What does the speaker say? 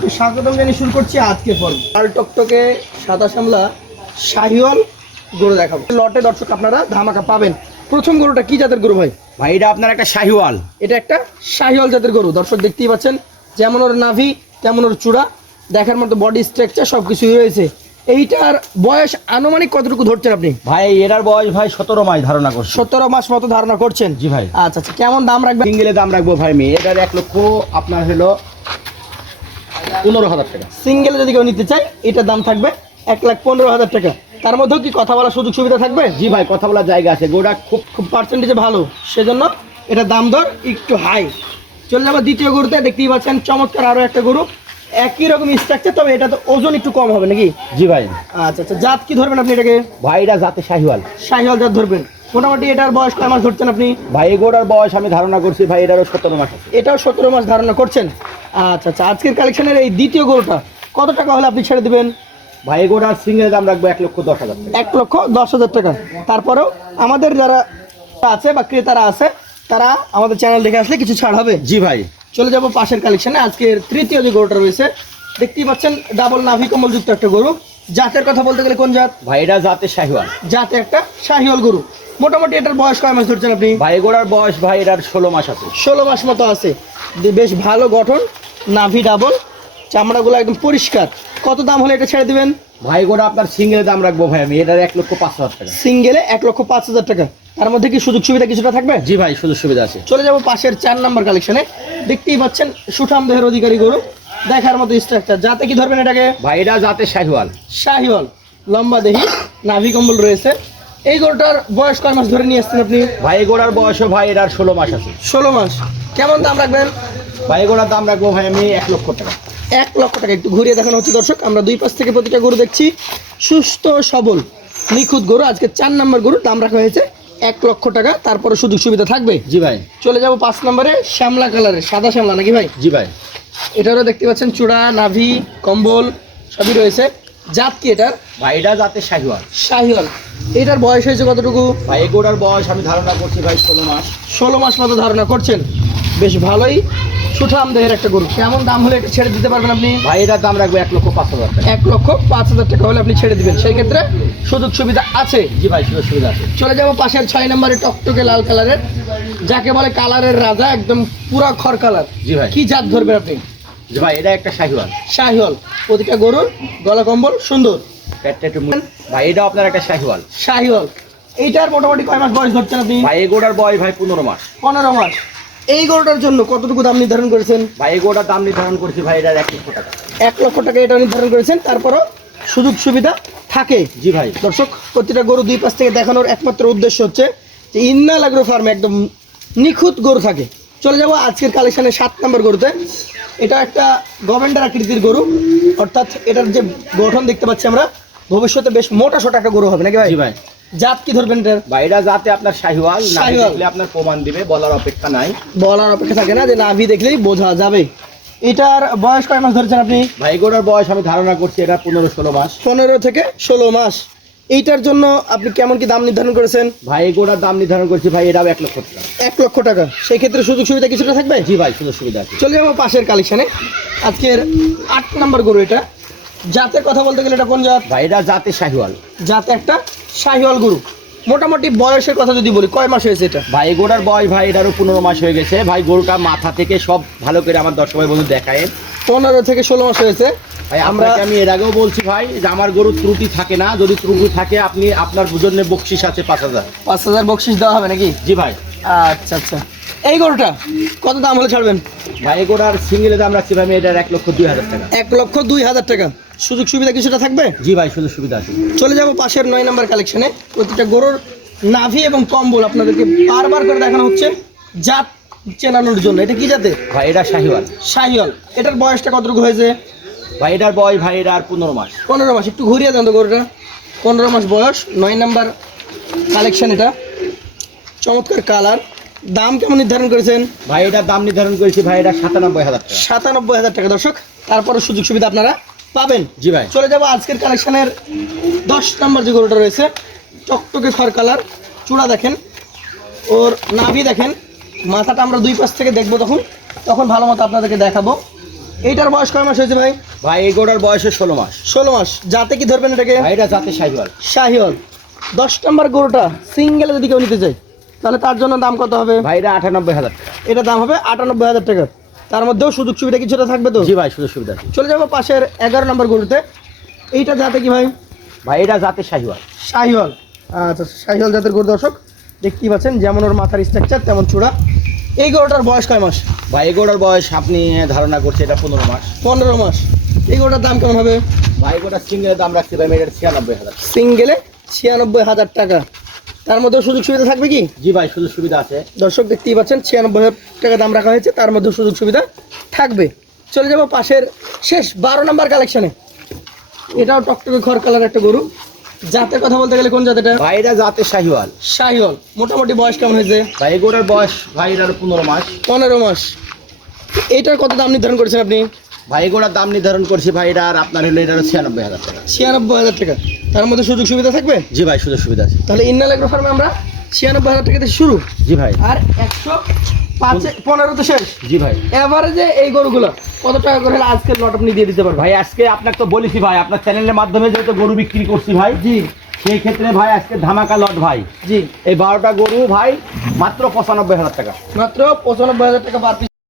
দর্শককে স্বাগতম জানিয়ে শুরু করছি আজকের পর্ব। লাল টকটকে সাদা সামলা শাহিওয়াল গরু দেখাবো। লটে দর্শক আপনারা ধামাকা পাবেন। প্রথম গরুটা কি জাতের গরু ভাই? ভাই এটা আপনার একটা শাহিওয়াল। এটা একটা শাহিওয়াল জাতের গরু। দর্শক দেখতেই পাচ্ছেন, যেমন ওর নাভি তেমন ওর চূড়া, দেখার মতো বডি স্ট্রাকচার সব কিছুই রয়েছে। এইটার বয়স আনুমানিক কতটুকু ধরছেন আপনি? ভাই এটার বয়স ভাই 17 মাস ধারণা করছি। 17 মাস মতো ধারণা করছেন? জি ভাই। আচ্ছা আচ্ছা, কেমন দাম রাখবেন? সিঙ্গেলে দাম রাখবো ভাই আমি এটার 1 লক্ষ আপনার হলো 15,000 টাকা। সিঙ্গেলে যদি কেউ নিতে চায় এটার দাম থাকবে 1,15,000 টাকা। তার মধ্যেও কি কথা বলার সুযোগ সুবিধা থাকবে? জি ভাই, কথা বলার জায়গা আছে। গোটা খুব খুব পার্সেন্টেজে ভালো, সেজন্য এটা দাম দর একটু হাই। চলে যাবো দ্বিতীয় গরুতে। দেখতেই পাচ্ছেন চমৎকার আরও একটা গরু, একই রকম স্ট্রাকচার, তবে এটা তো ওজন একটু কম হবে নাকি? জি ভাই। আচ্ছা আচ্ছা, জাত কি ধরবেন আপনি এটাকে? ভাই এটা জাতে শাহিওয়াল। শাহিওয়াল জাত ধরবেন। মোটামুটি এটার বয়স কয় মাস ধরছেন আপনি? ভাই এই গোটার বয়স আমি ধারণা করছি ভাই এটারও 17 মাস আছে। এটাও 17 মাস ধারণা করছেন। আচ্ছা আচ্ছা, আজকের কালেকশনের এই দ্বিতীয় গরুটা কত টাকা হলে আপনি ছেড়ে দেবেন? ভাই এই গোটার সিঙ্গেলে দাম রাখবো 1,10,000 টাকা। 1,10,000 টাকা। তারপরেও আমাদের যারা আছে বা ক্রেতারা আছে তারা আমাদের চ্যানেল দেখে আসলে কিছু ছাড় হবে। জি ভাই। চলে যাব পাশের কালেকশনে। আজকের তৃতীয় যে গরুটা রয়েছে, দেখতেই পাচ্ছেন ডাবল নাভি কম্বল যুক্ত একটা গরু। জাতের কথা বলতে গেলে কোন জাত? ভাই এটা জাতে শাহিওয়াল। জাতে একটা শাহিওয়াল গরু। মোটামুটি এটার বয়স কয় মাস ধরছেন আপনি? ভাই এই গোটার বয়স ভাই এটার 16 মাস আছে। 16 মাস মতো আছে। বেশ ভালো গঠন, নাভি ডাবল, চামড়াগুলো একদম পরিষ্কার। কত দাম হলে এটা ছেড়ে দিবেন? ভাই গোটা আপনার সিঙ্গেলে দাম রাখবো ভাই আমি এটার 1,05,000 টাকা। সিঙ্গেলে 1,05,000 টাকা। তার মধ্যে কি সুযোগ সুবিধা কিছুটা থাকবে? জি ভাই, সুযোগ সুবিধা আছে। চলে যাব পাশের 4 নম্বর কালেকশনে। দেখতেই পাচ্ছেন সুঠাম দেহের অধিকারী গরু, দেখার মতো স্ট্রাকচার। যাতে কি ধরবেন এটাকে? ভাই এটা জাতে শাহিওয়াল। শাহিওয়াল, লম্বা দেহি, নাভি কম্বল রয়েছে। এই গরুটার বয়স কয় মাস ধরে নিয়ে আসছেন আপনি? ভাই এই গোটার বয়সও ভাই এটার 16 মাস আছে। 16 মাস। কেমন দাম রাখবেন? ভাই এই গোটার দাম রাখবো ভাই আমি 1 লক্ষ টাকা। 1 লক্ষ টাকা। একটু ঘুরিয়ে দেখানো হচ্ছে দর্শক, আমরা দুই পাশ থেকে প্রতিটা গরু দেখছি। সুস্থ সবল নিখুঁত গরু। আজকে 4 নম্বর গরু, দাম রাখা হয়েছে 1 লক্ষ টাকা। তারপরে সুযোগ সুবিধা থাকবে। জি ভাই। চলে যাব 5 নম্বরে, শ্যামলা কালারের, সাদা শ্যামলা নাকি ভাই? জি ভাই। এটারও দেখতে পাচ্ছেন চূড়া, নাভি, কম্বল সবই রয়েছে। জাত কি এটার? ভাই এটা জাতে শাহিওয়াল। শাহিওয়াল। এটার বয়স হয়েছে কতটুকু? ভাই এই গোটার বয়স আমি ধারণা করছি ভাই 16 মাস। 16 মাস মতো ধারণা করছেন। বেশ ভালোই সুঠাম দেহের একটা গরু। কেমন দাম হলে এটা ছেড়ে দিতে পারবেন আপনি? ভাই এটার দাম রাখবো 1,05,000 টাকা। 1,05,000 টাকা হলে আপনি ছেড়ে দিবেন, সেই ক্ষেত্রে সুযোগ সুবিধা আছে। জি ভাই, সুযোগ সুবিধা আছে। চলে যাব পাশের 6 নম্বরে, টকটকে লাল কালারের, যাকে বলে কালারের রাজা, একদম পুরা খড় কালার। জি ভাই। কি জাত ধরবেন আপনি? জি ভাই এটা একটা শাহিওয়াল। শাহিওয়াল। প্রতিটা গরুর গলা কম্বল সুন্দর। পেটটা একটু ভাই এটাও আপনার একটা শাহিওয়াল। শাহিওয়াল। এইটার মোটামুটি কয় মাস বয়স ধরছেন আপনি? ভাই এই গোটার বয়স ভাই 15 মাস। 15 মাস। এই গরুটার জন্য কতটুকু দাম নির্ধারণ করেছেন? ভাই এই গোটার দাম নির্ধারণ করছি ভাই এটার 1 লক্ষ টাকা। 1 লক্ষ টাকা এটা নির্ধারণ করেছেন। তারপরও সুযোগ সুবিধা থাকে। জি ভাই। দর্শক, প্রতিটা গরু দুই পাশ থেকে দেখানোর একমাত্র উদ্দেশ্য হচ্ছে যে ইন্নাল এগ্রো ফার্মে একদম নিখুঁত গরু থাকে। চলে যাব আজকের কালেকশনের 7 নম্বর গরুতে। এটা একটা গভেন্ডার আকৃতির গরু, অর্থাৎ এটার যে গঠন দেখতে পাচ্ছি আমরা, ভবিষ্যতে বেশ মোটা সোটা একটা গরু হবে নাকি ভাই? জি ভাই। জাত কি ধরবেন এটার? ভাই এটা জাতে আপনার শাহিওয়াল। না শাহিওয়াল। দেখলে আপনার প্রমাণ দিবে, বলার অপেক্ষা নাই। বলার অপেক্ষা থাকে না, যে নাভি দেখলেই বোঝা যাবে। এটার বয়স কয় মাস ধরেছেন আপনি? ভাই এই গোটার বয়স আমি ধারণা করছি এটা 15-16 মাস। 15 থেকে 16 মাস। এইটার জন্য আপনি কেমন কি দাম নির্ধারণ করেছেন? ভাই এই গোটার দাম নির্ধারণ করছি ভাই এটাও 1 লক্ষ টাকা। 1 লক্ষ টাকা। সেই ক্ষেত্রে সুযোগ সুবিধা কিছুটা থাকবে? জি ভাই, সুযোগ সুবিধা আছে। চলে যাবো পাশের কালেকশনে। আজকের 8 নম্বর গরু এটা। জাতের কথা বলতে গেলে এটা কোন জাত? ভাই এটা জাতে শাহিওয়াল। জাতে একটা শাহিওয়াল গরু। মোটামুটি বয়সের কথা যদি বলি, কয় মাস হয়েছে এটা? ভাই এই গোটার বয়স ভাই এটারও 15 মাস হয়ে গেছে। ভাই গরুটা মাথা থেকে সব ভালো করে আমার দর্শক ভাই বন্ধু দেখায়। 15 থেকে 16 মাস হয়েছে। ভাই আমি এর আগেও বলছি ভাই যে আমার গরুর ত্রুটি থাকে না। যদি ত্রুটি থাকে আপনি আপনার জন্য বকশিস আছে 5,000। 5,000 বকশিস দেওয়া হবে নাকি? জি ভাই। আচ্ছা আচ্ছা। এই গরুটা কত দাম হলে ছাড়বেন? ভাই এই গোটার সিঙ্গেলে দাম রাখছি ভাই আমি এটার 1,02,000 টাকা। 1,02,000 টাকা। সুযোগ সুবিধা কিছুটা থাকবে? জি ভাই, সুযোগ সুবিধা আছে। চলে যাব পাশের 9 নম্বর কালেকশনে। প্রতিটা গরুর নাভি এবং কম্বল আপনাদেরকে বারবার করে দেখানো হচ্ছে জাত চেনানোর জন্য। এটা কি জাতের? ভাই এটা শাহিওয়াল। শাহিওয়াল। এটার বয়সটা কতটুকু হয়েছে? ভাই এটার বয়স ভাই এটা আর 15 মাস। 15 মাস। একটু ঘুরিয়ে দেন তো গরুটা। 15 মাস বয়স, 9 নম্বর কালেকশন এটা। চমৎকার কালার। দাম কেমন নির্ধারণ করেছেন? ভাই এটার দাম নির্ধারণ করেছি ভাই এটা 97,000 টাকা। 97,000 টাকা। দর্শক, তারপরে সুযোগ সুবিধা আপনারা পাবেন। জি ভাই। চলে যাব আজকের কালেকশনের 10 নম্বর যে গরুটা রয়েছে, টকটকে খড় কালার, চূড়া দেখেন, ওর নাভি দেখেন, মাথাটা আমরা দুই পাশ থেকে দেখবো, তখন ভালো মতো আপনাদেরকে দেখাবো। এইটার বয়স কয় মাস হয়েছে ভাই? ভাই এই গরুটার বয়স 16 মাস। 16 মাস। যাতে কি ধরবেন এটাকে? ভাই এটা জাতে শাহিওয়াল। শাহিওয়াল। 10 নম্বর গরুটা সিঙ্গেলে যদি কেউ নিতে চায় তাহলে তার জন্য দাম কত হবে? ভাই এটা 98,000 টাকা। এটা দাম হবে 98,000 টাকা। তার মধ্যেও সুযোগ সুবিধা কিছুটা থাকবে তো? জি ভাই, সুযোগ সুবিধা আছে। চলে যাবো পাশের 11 নম্বর গরুতে। এইটা জাতে কি ভাই? ভাই এটা জাতে শাহিওয়াল। শাহিওয়াল। আচ্ছা, শাহিওয়াল জাতের গরু দর্শক দেখতেই পাচ্ছেন, যেমন ওর মাথার স্ট্রাকচার তেমন চূড়া। এই গরুটার বয়স কয় মাস? ভাই এই গরুটার বয়স আপনি ধারণা করছে এটা 15 মাস। 15 মাস। এই গরুটার দাম কেমন হবে? ভাই গোটা সিঙ্গেলের দাম রাখছি ভাই এটা 96,000। সিঙ্গেলে 96,000 টাকা। তার মধ্যে সুযোগ সুবিধা থাকবে কি? জি ভাই, সুযোগ সুবিধা আছে। দর্শক দেখতেই পাচ্ছেন 96,000 টাকা দাম রাখা হয়েছে, তার মধ্যে সুযোগ সুবিধা থাকবে। চলে যাব পাশের শেষ 12 নাম্বার কালেকশনে। এটাও টকটকে খড় কালার একটা গরু। জাতের কথা বলতে গেলে কোন জাত এটা? ভাই এটা জাতে শাহিওয়াল। শাহিওয়াল। মোটামুটি বয়স কেমন হয়েছে? ভাই এই গরুটার বয়স ভাই এটার 15 মাস। 15 মাস। এইটার কত দাম নির্ধারণ করেছেন আপনি? ভাই এই গরুটার দাম নির্ধারণ করছি ভাই এটার আপনার হলো এটার 96,000 টাকা। 96,000 টাকা। তার মধ্যে সুযোগ সুবিধা থাকবে? জি ভাই, সুযোগ সুবিধা আছে। তাহলে ইন্নাল এগ্রো ফার্মে আমরা 96,000 টাকা থেকে শুরু, জি ভাই। আর 115 তো শেষ। জি ভাই। এভারেজে এই গরুগুলো কত টাকা করে হলে আজকের লট আপনি দিয়ে দিতে পারবেন? ভাই আজকে আপনাকে তো বলেছি ভাই, আপনার চ্যানেলের মাধ্যমে যেহেতু গরু বিক্রি করছি ভাই, জি সেই ক্ষেত্রে ভাই আজকে ধামাকা লট ভাই। জি। এই 12টা গরু ভাই মাত্র 95,000 টাকা। মাত্র 95,000 টাকা পার পিস